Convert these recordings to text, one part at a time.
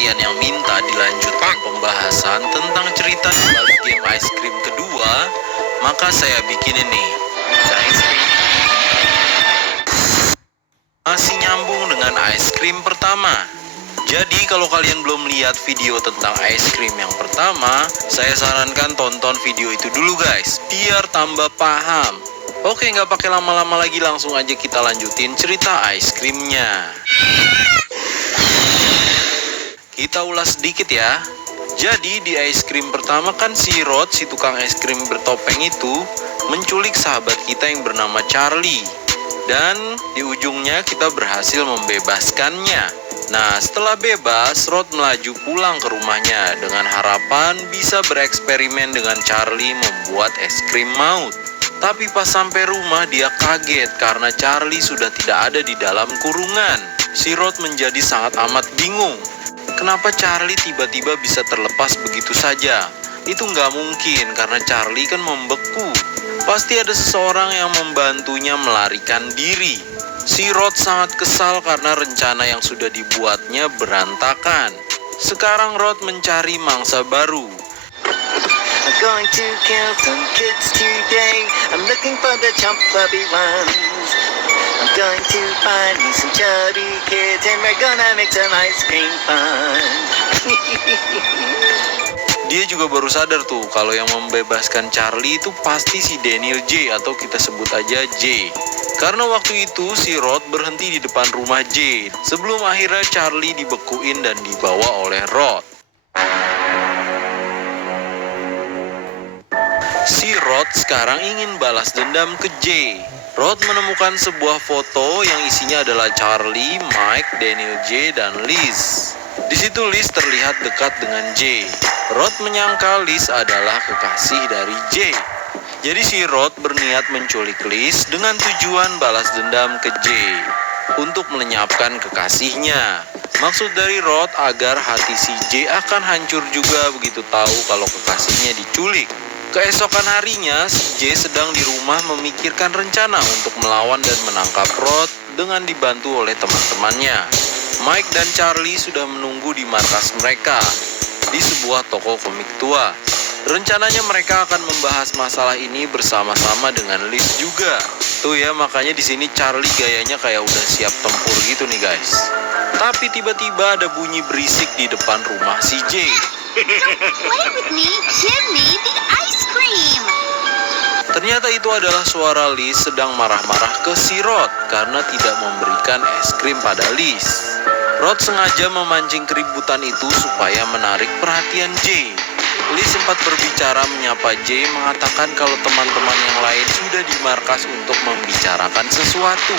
kalian yang minta dilanjutkan pembahasan tentang cerita di balik game ice cream kedua, maka saya bikinin nih. Masih nyambung dengan ice cream pertama. Jadi kalau kalian belum lihat video tentang ice cream yang pertama, saya sarankan tonton video itu dulu guys, biar tambah paham. Oke, nggak pakai lama-lama lagi, langsung aja kita lanjutin cerita ice creamnya. Kita ulas sedikit ya. Jadi di ice cream pertama kan si Rod, si tukang es krim bertopeng itu menculik sahabat kita yang bernama Charlie. Dan di ujungnya kita berhasil membebaskannya. Nah, setelah bebas, Rod melaju pulang ke rumahnya dengan harapan bisa bereksperimen dengan Charlie membuat es krim maut. Tapi pas sampai rumah dia kaget karena Charlie sudah tidak ada di dalam kurungan. Si Rod menjadi sangat amat bingung. Kenapa Charlie tiba-tiba bisa terlepas begitu saja? Itu nggak mungkin karena Charlie kan membeku. Pasti ada seseorang yang membantunya melarikan diri. Si Rod sangat kesal karena rencana yang sudah dibuatnya berantakan. Sekarang Rod mencari mangsa baru. I'm going to kill some kids today. I'm looking for the chump puppy ones. I'm going to find me some chubby kids and we're gonna make some ice cream fun. Dia juga baru sadar tuh kalau yang membebaskan Charlie itu pasti si Daniel J atau kita sebut aja J. Karena waktu itu si Rod berhenti di depan rumah J sebelum akhirnya Charlie dibekuin dan dibawa oleh Rod. Si Rod sekarang ingin balas dendam ke J. Rod menemukan sebuah foto yang isinya adalah Charlie, Mike, Daniel J, dan Liz. Di situ Liz terlihat dekat dengan J. Rod menyangka Liz adalah kekasih dari J. Jadi si Rod berniat menculik Liz dengan tujuan balas dendam ke J untuk melenyapkan kekasihnya. Maksud dari Rod agar hati si J akan hancur juga begitu tahu kalau kekasihnya diculik. Keesokan harinya, si J sedang di rumah memikirkan rencana untuk melawan dan menangkap Rod dengan dibantu oleh teman-temannya. Mike dan Charlie sudah menunggu di markas mereka di sebuah toko komik tua. Rencananya mereka akan membahas masalah ini bersama-sama dengan Liz juga. Tuh ya, makanya di sini Charlie gayanya kayak udah siap tempur gitu nih guys. Tapi tiba-tiba ada bunyi berisik di depan rumah si J. Don't play with me, give me the ice cream. Ternyata itu adalah suara Liz sedang marah-marah ke si Rod karena tidak memberikan es krim pada Liz. Rod sengaja memancing keributan itu supaya menarik perhatian J. Liz sempat berbicara menyapa J mengatakan kalau teman-teman yang lain sudah di markas untuk membicarakan sesuatu.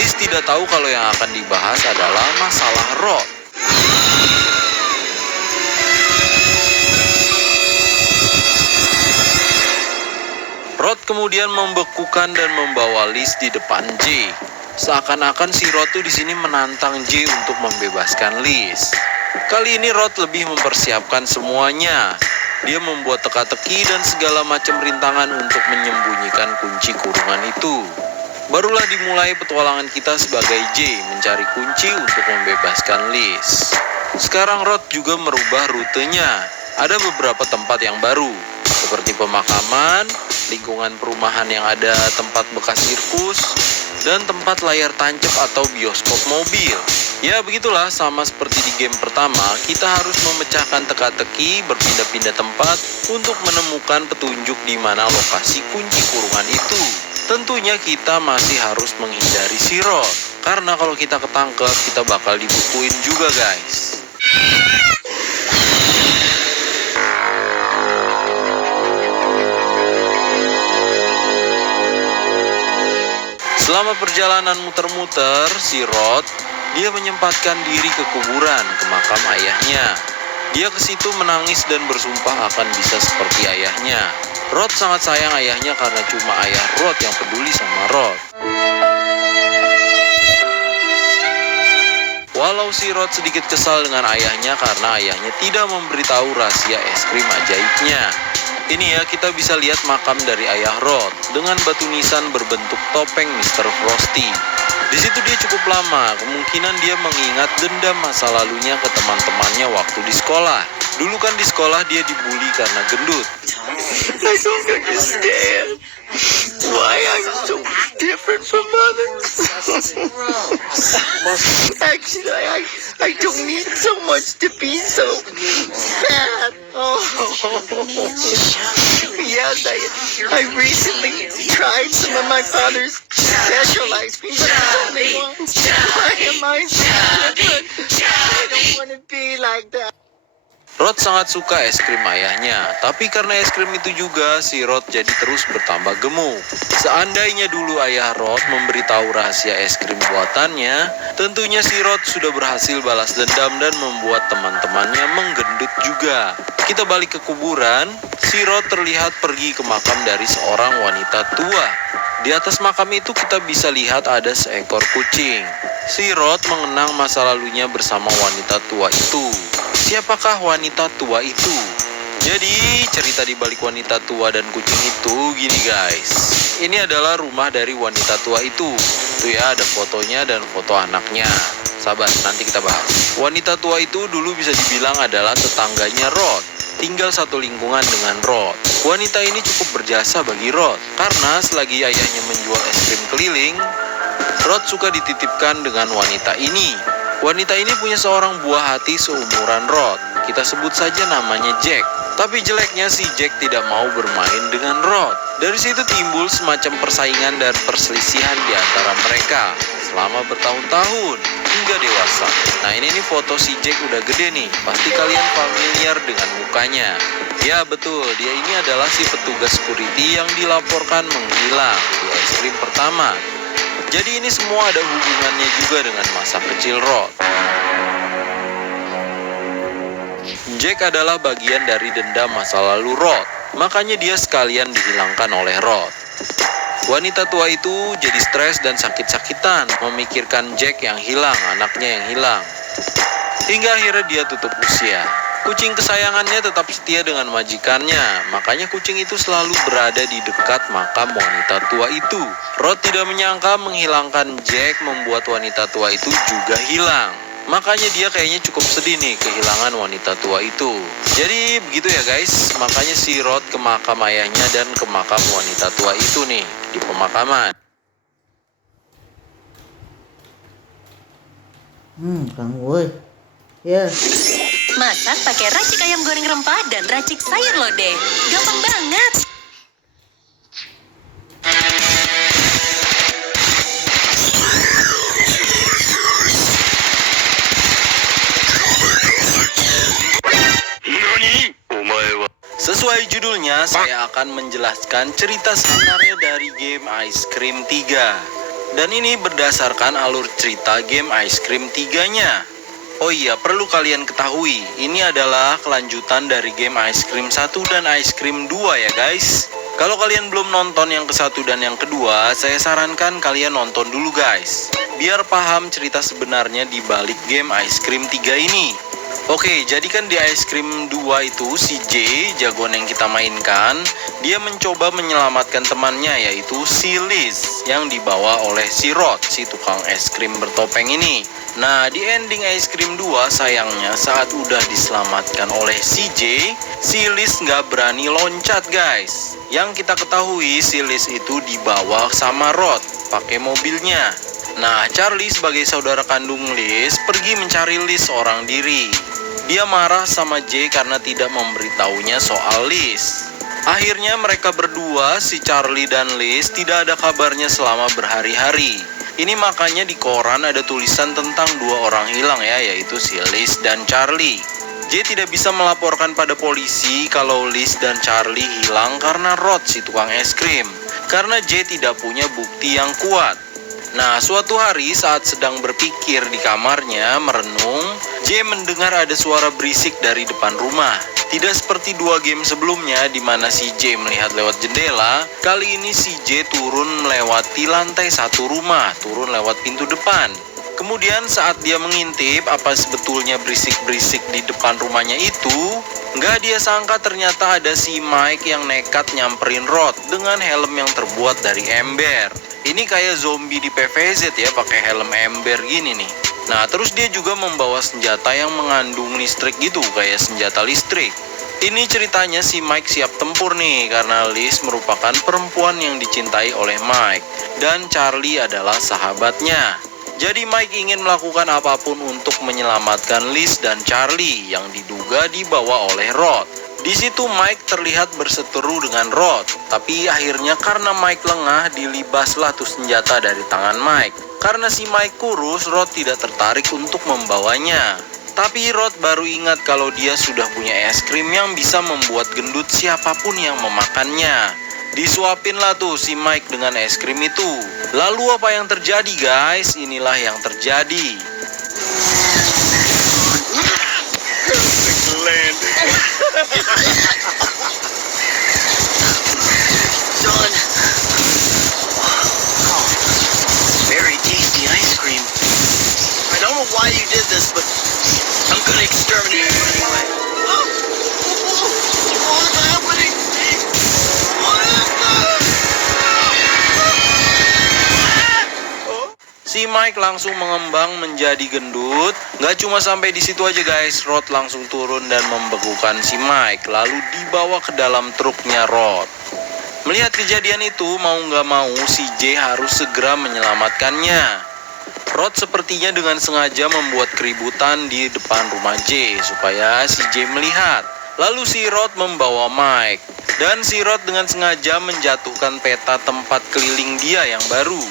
Liz tidak tahu kalau yang akan dibahas adalah masalah Rod. Rod kemudian membekukan dan membawa Liz di depan J. Seakan-akan si Rod tuh di sini menantang J untuk membebaskan Liz. Kali ini Rod lebih mempersiapkan semuanya. Dia membuat teka-teki dan segala macam rintangan untuk menyembunyikan kunci kurungan itu. Barulah dimulai petualangan kita sebagai J mencari kunci untuk membebaskan Liz. Sekarang Rod juga merubah rutenya. Ada beberapa tempat yang baru, seperti pemakaman, lingkungan perumahan yang ada tempat bekas sirkus, dan tempat layar tancap atau bioskop mobil. Ya begitulah, sama seperti di game pertama, kita harus memecahkan teka-teki, berpindah-pindah tempat untuk menemukan petunjuk di mana lokasi kunci kurungan itu. Tentunya kita masih harus menghindari si Rod, karena kalau kita ketangkep, kita bakal dibukuin juga guys. Selama perjalanan muter-muter, si Rod, dia menyempatkan diri ke kuburan, ke makam ayahnya. Dia ke situ menangis dan bersumpah akan bisa seperti ayahnya. Rod sangat sayang ayahnya karena cuma ayah Rod yang peduli sama Rod. Walau si Rod sedikit kesal dengan ayahnya karena ayahnya tidak memberitahu rahasia es krim ajaibnya. Ini ya, kita bisa lihat makam dari ayah Rod dengan batu nisan berbentuk topeng Mr. Frosty. Di situ dia cukup lama, kemungkinan dia mengingat dendam masa lalunya ke teman-temannya waktu di sekolah. Dulu kan di sekolah dia dibully karena gendut. I don't understand why I'm so different from others. Actually, I don't need so much to be so fat. Oh. Yes, I recently tried some of my father's special ice cream, but it's only one. Why am I so different? I don't want to be like that. Rod sangat suka es krim ayahnya, tapi karena es krim itu juga si Rod jadi terus bertambah gemuk. Seandainya dulu ayah Rod memberitahu rahasia es krim buatannya, tentunya si Rod sudah berhasil balas dendam dan membuat teman-temannya menggendut juga. Kita balik ke kuburan, si Rod terlihat pergi ke makam dari seorang wanita tua. Di atas makam itu kita bisa lihat ada seekor kucing. Si Rod mengenang masa lalunya bersama wanita tua itu. Siapakah wanita tua itu? Jadi cerita di balik wanita tua dan kucing itu gini guys. Ini adalah rumah dari wanita tua itu. Tuh ya, ada fotonya dan foto anaknya. Sabar, nanti kita bahas. Wanita tua itu dulu bisa dibilang adalah tetangganya Rod. Tinggal satu lingkungan dengan Rod. Wanita ini cukup berjasa bagi Rod, karena selagi ayahnya menjual es krim keliling, Rod suka dititipkan dengan wanita ini. Wanita ini punya seorang buah hati seumuran Rod. Kita sebut saja namanya Jack. Tapi jeleknya si Jack tidak mau bermain dengan Rod. Dari situ timbul semacam persaingan dan perselisihan di antara mereka selama bertahun-tahun hingga dewasa. Nah ini nih foto si Jack udah gede nih. Pasti kalian familiar dengan mukanya. Ya betul, dia ini adalah si petugas security yang dilaporkan menghilang di es krim pertama. Jadi ini semua ada hubungannya juga dengan masa kecil Rod. Jack adalah bagian dari dendam masa lalu Rod, makanya dia sekalian dihilangkan oleh Rod. Wanita tua itu jadi stres dan sakit-sakitan memikirkan Jack yang hilang, anaknya yang hilang. Hingga akhirnya dia tutup usia. Kucing kesayangannya tetap setia dengan majikannya, makanya kucing itu selalu berada di dekat makam wanita tua itu. Rod tidak menyangka menghilangkan Jack membuat wanita tua itu juga hilang. Makanya dia kayaknya cukup sedih nih kehilangan wanita tua itu. Jadi begitu ya guys, makanya si Rod ke makam ayahnya dan ke makam wanita tua itu nih, di pemakaman. Kang Woi. Ya. Masak pakai racik ayam goreng rempah dan racik sayur lodeh. Gampang banget. Sesuai judulnya, saya akan menjelaskan cerita sebenarnya dari game Ice Cream 3. Dan ini berdasarkan alur cerita game Ice Cream 3-nya. Oh iya, perlu kalian ketahui, ini adalah kelanjutan dari game Ice Cream 1 dan Ice Cream 2 ya guys. Kalau kalian belum nonton yang ke-1 dan yang kedua, saya sarankan kalian nonton dulu guys, biar paham cerita sebenarnya di balik game Ice Cream 3 ini. Oke, jadi kan di Ice Cream 2 itu si Jay, jagoan yang kita mainkan, dia mencoba menyelamatkan temannya yaitu si Liz yang dibawa oleh si Rod, si tukang es krim bertopeng ini. Nah, di ending Ice Cream 2 sayangnya saat udah diselamatkan oleh si Jay, si Liz nggak berani loncat guys. Yang kita ketahui si Liz itu dibawa sama Rod pakai mobilnya. Nah, Charlie sebagai saudara kandung Liz pergi mencari Liz seorang diri. Dia marah sama Jay karena tidak memberitahunya soal Liz. Akhirnya mereka berdua, si Charlie dan Liz, tidak ada kabarnya selama berhari-hari. Ini makanya di koran ada tulisan tentang dua orang hilang ya, yaitu si Liz dan Charlie. Jay tidak bisa melaporkan pada polisi kalau Liz dan Charlie hilang karena Rod si tukang es krim. Karena Jay tidak punya bukti yang kuat. Nah, suatu hari saat sedang berpikir di kamarnya merenung, Jay mendengar ada suara berisik dari depan rumah. Tidak seperti dua game sebelumnya di mana si Jay melihat lewat jendela, kali ini si Jay turun melewati lantai satu rumah, turun lewat pintu depan. Kemudian saat dia mengintip apa sebetulnya berisik-berisik di depan rumahnya itu, Nggak dia sangka ternyata ada si Mike yang nekat nyamperin Rod dengan helm yang terbuat dari ember. Ini kayak zombie di PVZ ya, pakai helm ember gini nih. Nah, terus dia juga membawa senjata yang mengandung listrik gitu, kayak senjata listrik. Ini ceritanya si Mike siap tempur nih, karena Liz merupakan perempuan yang dicintai oleh Mike. Dan Charlie adalah sahabatnya. Jadi Mike ingin melakukan apapun untuk menyelamatkan Liz dan Charlie yang diduga dibawa oleh Rod. Di situ Mike terlihat berseteru dengan Rod, tapi akhirnya karena Mike lengah dilibaslah tuh senjata dari tangan Mike. Karena si Mike kurus, Rod tidak tertarik untuk membawanya. Tapi Rod baru ingat kalau dia sudah punya es krim yang bisa membuat gendut siapapun yang memakannya. Disuapinlah tuh si Mike dengan es krim itu. Lalu apa yang terjadi guys? Inilah yang terjadi. Done. Oh, very tasty ice cream. I don't know why you did this, but I'm gonna exterminate you anyway. What's happening? What is this? Si Mike langsung mengembang menjadi gendut. Gak cuma sampai di situ aja guys, Rod langsung turun dan membekukan si Mike, lalu dibawa ke dalam truknya Rod. Melihat kejadian itu, mau gak mau si J harus segera menyelamatkannya. Rod sepertinya dengan sengaja membuat keributan di depan rumah J supaya si J melihat. Lalu si Rod membawa Mike, dan si Rod dengan sengaja menjatuhkan peta tempat keliling dia yang baru.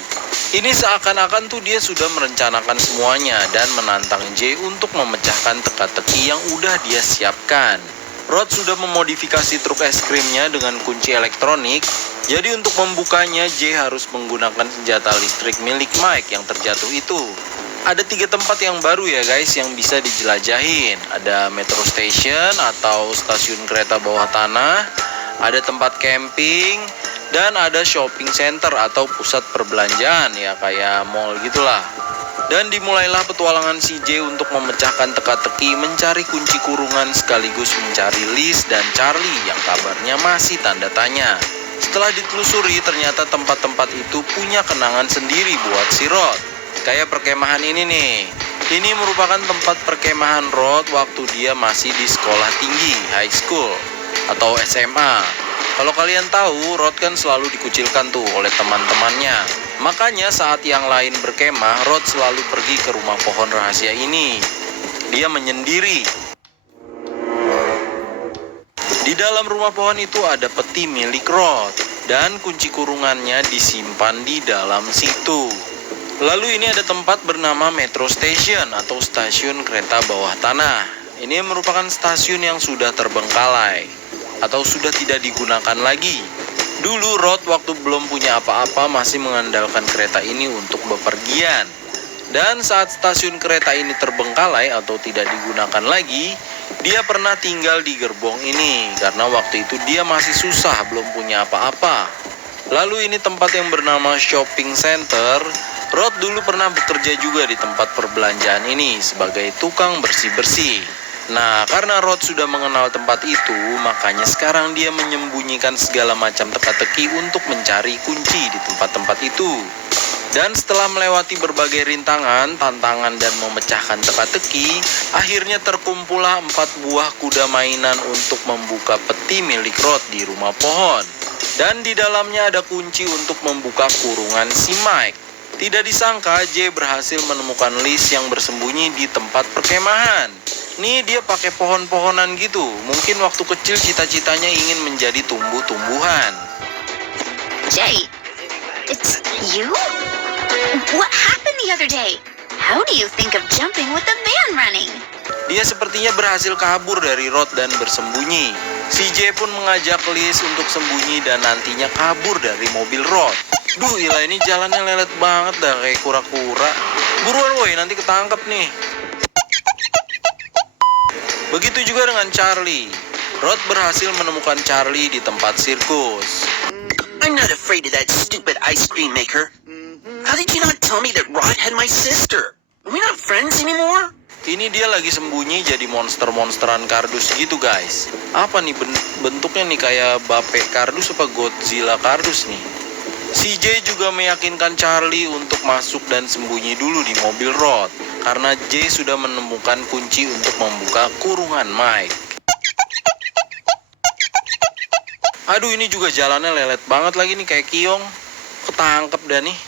Ini seakan-akan tuh dia sudah merencanakan semuanya dan menantang J untuk memecahkan teka-teki yang udah dia siapkan. Rod sudah memodifikasi truk es krimnya dengan kunci elektronik. Jadi untuk membukanya J harus menggunakan senjata listrik milik Mike yang terjatuh itu. Ada 3 tempat yang baru ya guys yang bisa dijelajahin. Ada metro station atau stasiun kereta bawah tanah, ada tempat camping, dan ada shopping center atau pusat perbelanjaan ya kayak mall gitulah. Dan dimulailah petualangan si J untuk memecahkan teka-teki, mencari kunci kurungan sekaligus mencari Liz dan Charlie yang kabarnya masih tanda tanya. Setelah ditelusuri ternyata tempat-tempat itu punya kenangan sendiri buat si Rod. Kayak perkemahan ini nih. Ini merupakan tempat perkemahan Rod waktu dia masih di sekolah tinggi, high school atau SMA. Kalau kalian tahu, Rod kan selalu dikucilkan tuh oleh teman-temannya. Makanya saat yang lain berkemah, Rod selalu pergi ke rumah pohon rahasia ini. Dia menyendiri. Di dalam rumah pohon itu ada peti milik Rod, dan kunci kurungannya disimpan di dalam situ. Lalu ini ada tempat bernama Metro Station atau stasiun kereta bawah tanah. Ini merupakan stasiun yang sudah terbengkalai atau sudah tidak digunakan lagi. Dulu Rod waktu belum punya apa-apa masih mengandalkan kereta ini untuk bepergian. Dan saat stasiun kereta ini terbengkalai atau tidak digunakan lagi, dia pernah tinggal di gerbong ini karena waktu itu dia masih susah, belum punya apa-apa. Lalu ini tempat yang bernama shopping center. Rod dulu pernah bekerja juga di tempat perbelanjaan ini sebagai tukang bersih-bersih. Nah, karena Rod sudah mengenal tempat itu, makanya sekarang dia menyembunyikan segala macam teka-teki untuk mencari kunci di tempat-tempat itu. Dan setelah melewati berbagai rintangan, tantangan, dan memecahkan teka-teki, akhirnya terkumpullah 4 buah kuda mainan untuk membuka peti milik Rod di rumah pohon. Dan di dalamnya ada kunci untuk membuka kurungan si Mike. Tidak disangka J berhasil menemukan Liz yang bersembunyi di tempat perkemahan. Nih dia pakai pohon-pohonan gitu. Mungkin waktu kecil cita-citanya ingin menjadi tumbuh-tumbuhan. Jay, it's you? What happened the other day? How do you think of jumping with the van running? Dia sepertinya berhasil kabur dari Rod dan bersembunyi. Si J pun mengajak Liz untuk sembunyi dan nantinya kabur dari mobil Rod. Duh, gila ini jalannya lelet banget dah kayak kura-kura. Buruan woi, nanti ketangkep nih. Begitu juga dengan Charlie. Rod berhasil menemukan Charlie di tempat sirkus. I'm not afraid of that stupid ice cream maker. How did you not tell me that Rod had my sister? Are we not friends anymore? Ini dia lagi sembunyi jadi monster-monsteran kardus gitu guys. Apa nih bentuknya nih, kayak Bape kardus apa Godzilla kardus nih. CJ juga meyakinkan Charlie untuk masuk dan sembunyi dulu di mobil Rod, karena J sudah menemukan kunci untuk membuka kurungan Mike. Aduh, ini juga jalannya lelet banget lagi nih, kayak Kiong. Ketangkep dah nih.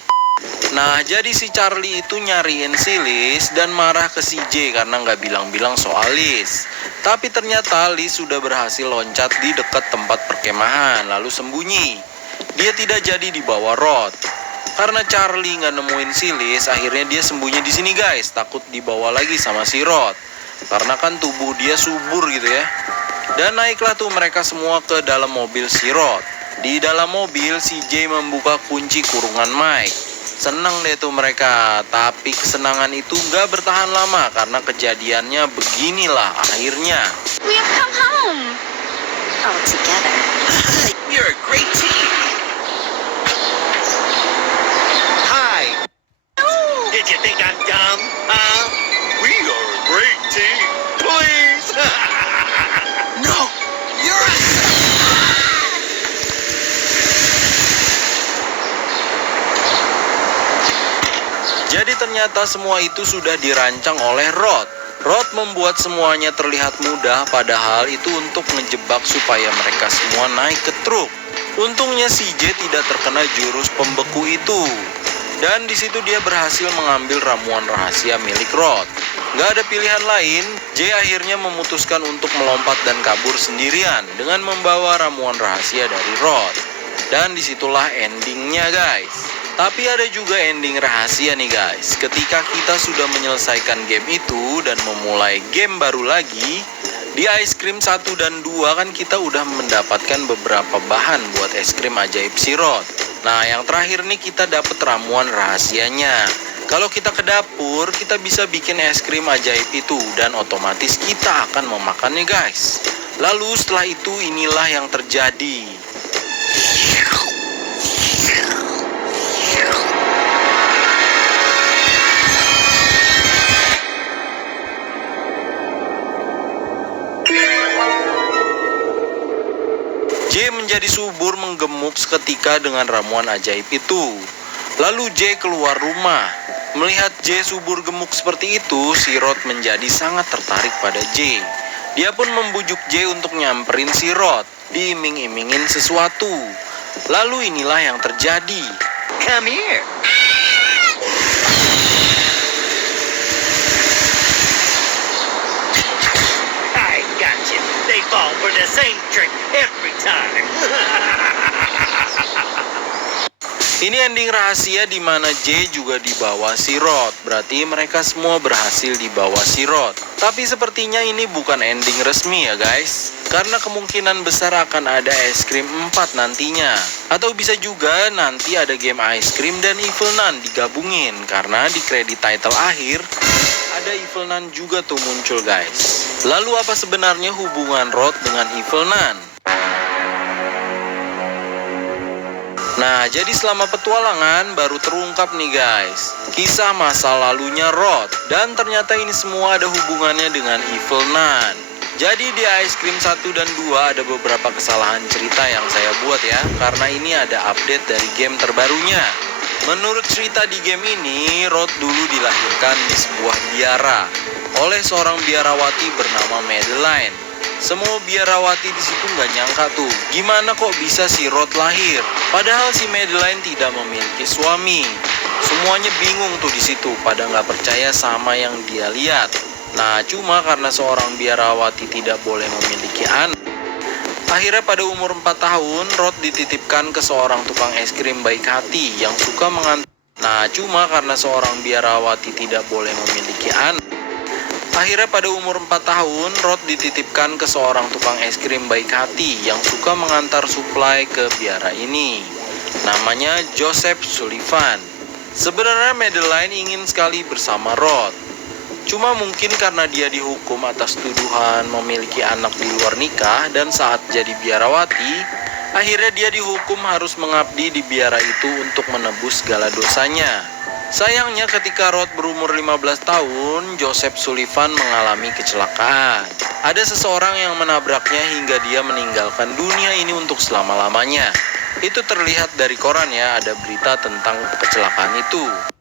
Nah, jadi si Charlie itu nyariin si Liz dan marah ke si J karena nggak bilang-bilang soal Liz. Tapi ternyata Liz sudah berhasil loncat di dekat tempat perkemahan lalu sembunyi. Dia tidak jadi dibawa Rod. Karena Charlie nggak nemuin si Liz, akhirnya dia sembunyi di sini guys, takut dibawa lagi sama si Rod. Karena kan tubuh dia subur gitu ya. Dan naiklah tuh mereka semua ke dalam mobil si Rod. Di dalam mobil si J membuka kunci kurungan Mike. Senang deh tuh mereka, tapi kesenangan itu nggak bertahan lama karena kejadiannya beginilah akhirnya. We have come home. All together. You're a great team. Hi. Did you think I'm dumb? Huh? We are a great team. Please. No, you're a... Jadi ternyata semua itu sudah dirancang oleh Rod. Rod membuat semuanya terlihat mudah, padahal itu untuk menjebak supaya mereka semua naik ke truk. Untungnya si J tidak terkena jurus pembeku itu. Dan di situ dia berhasil mengambil ramuan rahasia milik Rod. Gak ada pilihan lain, J akhirnya memutuskan untuk melompat dan kabur sendirian dengan membawa ramuan rahasia dari Rod. Dan disitulah endingnya guys. Tapi ada juga ending rahasia nih guys. Ketika kita sudah menyelesaikan game itu dan memulai game baru lagi, di ice cream 1 dan 2 kan kita udah mendapatkan beberapa bahan buat es krim ajaib si Rod. Nah, yang terakhir nih kita dapat ramuan rahasianya. Kalau kita ke dapur, kita bisa bikin es krim ajaib itu dan otomatis kita akan memakannya guys. Lalu setelah itu inilah yang terjadi. J menjadi subur menggemuk seketika dengan ramuan ajaib itu. Lalu J keluar rumah. Melihat J subur gemuk seperti itu, si Rod menjadi sangat tertarik pada J. Dia pun membujuk J untuk nyamperin si Rod, diiming-imingin sesuatu. Lalu inilah yang terjadi. Come here. I got you. They fall for the same trick every time. Ini ending rahasia di mana J juga dibawa si Rod. Berarti mereka semua berhasil dibawa si Rod. Tapi sepertinya ini bukan ending resmi ya guys. Karena kemungkinan besar akan ada es krim 4 nantinya. Atau bisa juga nanti ada game ice cream dan Evil Nun digabungin. Karena di kredit title akhir ada Evil Nun juga tuh muncul guys. Lalu apa sebenarnya hubungan Rod dengan Evil Nun? Nah, jadi selama petualangan baru terungkap nih guys, kisah masa lalunya Rod. Dan ternyata ini semua ada hubungannya dengan Evil Nun. Jadi di ice cream 1 dan 2 ada beberapa kesalahan cerita yang saya buat ya, karena ini ada update dari game terbarunya. Menurut cerita di game ini, Rod dulu dilahirkan di sebuah biara oleh seorang biarawati bernama Madeline. Semua biarawati di situ nggak nyangka tuh, gimana kok bisa si Rod lahir? Padahal si Madeline tidak memiliki suami. Semuanya bingung tuh di situ, pada nggak percaya sama yang dia lihat. Nah, cuma karena seorang biarawati tidak boleh memiliki anak, akhirnya pada umur 4 tahun, Rod dititipkan ke seorang tukang es krim baik hati yang suka mengantar. Nah, cuma karena seorang biarawati tidak boleh memiliki anak, akhirnya pada umur 4 tahun, Rod dititipkan ke seorang tukang es krim baik hati yang suka mengantar suplai ke biara ini. Namanya Joseph Sullivan. Sebenarnya Madeline ingin sekali bersama Rod. Cuma mungkin karena dia dihukum atas tuduhan memiliki anak di luar nikah dan saat jadi biarawati, akhirnya dia dihukum harus mengabdi di biara itu untuk menebus segala dosanya. Sayangnya ketika Rod berumur 15 tahun, Joseph Sullivan mengalami kecelakaan. Ada seseorang yang menabraknya hingga dia meninggalkan dunia ini untuk selama-lamanya. Itu terlihat dari koran ya, ada berita tentang kecelakaan itu.